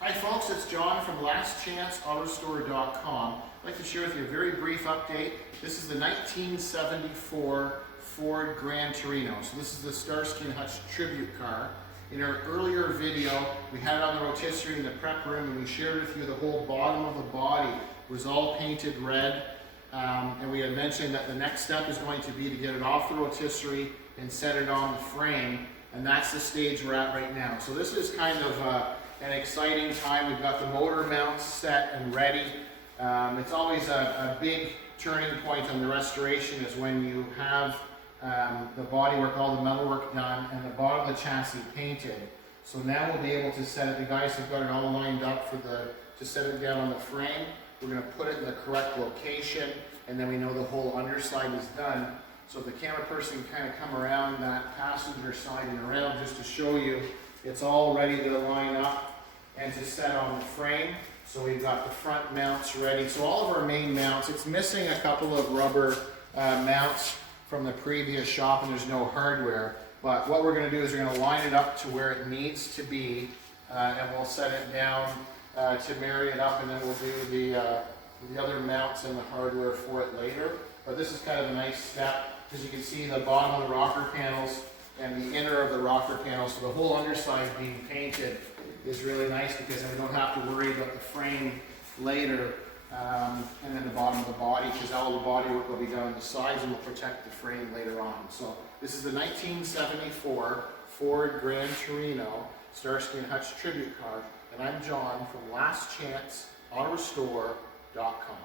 Hi folks, it's John from lastchanceautorestore.com. I'd like to share with you a very brief update. This is the 1974 Ford Gran Torino. So this is the Starsky Hutch Tribute Car. In our earlier video, we had it on the rotisserie in the prep room and we shared with you the whole bottom of the body was all painted red. And we had mentioned that the next step is going to be to get it off the rotisserie and set it on the frame. And that's the stage we're at right now. So this is kind of an exciting time. We've got the motor mounts set and ready. It's always a big turning point on the restoration is when you have the bodywork, all the metalwork done, and the bottom of the chassis painted. So now we'll be able to set it. The guys have got it all lined up to set it down on the frame. We're going to put it in the correct location, and then we know the whole underside is done. So the camera person can kind of come around that passenger side and around just to show you it's all ready to line up and to set on the frame. So we've got the front mounts ready. So all of our main mounts, it's missing a couple of rubber mounts from the previous shop and there's no hardware. But what we're going to do is we're going to line it up to where it needs to be and we'll set it down to marry it up, and then we'll do the other mounts and the hardware for it later. But this is kind of a nice step. As you can see, the bottom of the rocker panels and the inner of the rocker panels, so the whole underside being painted is really nice because then we don't have to worry about the frame later and then the bottom of the body, because all the body work will be done on the sides and will protect the frame later on. So this is the 1974 Ford Gran Torino Starsky Hutch Tribute Car, and I'm John from lastchanceautorestore.com.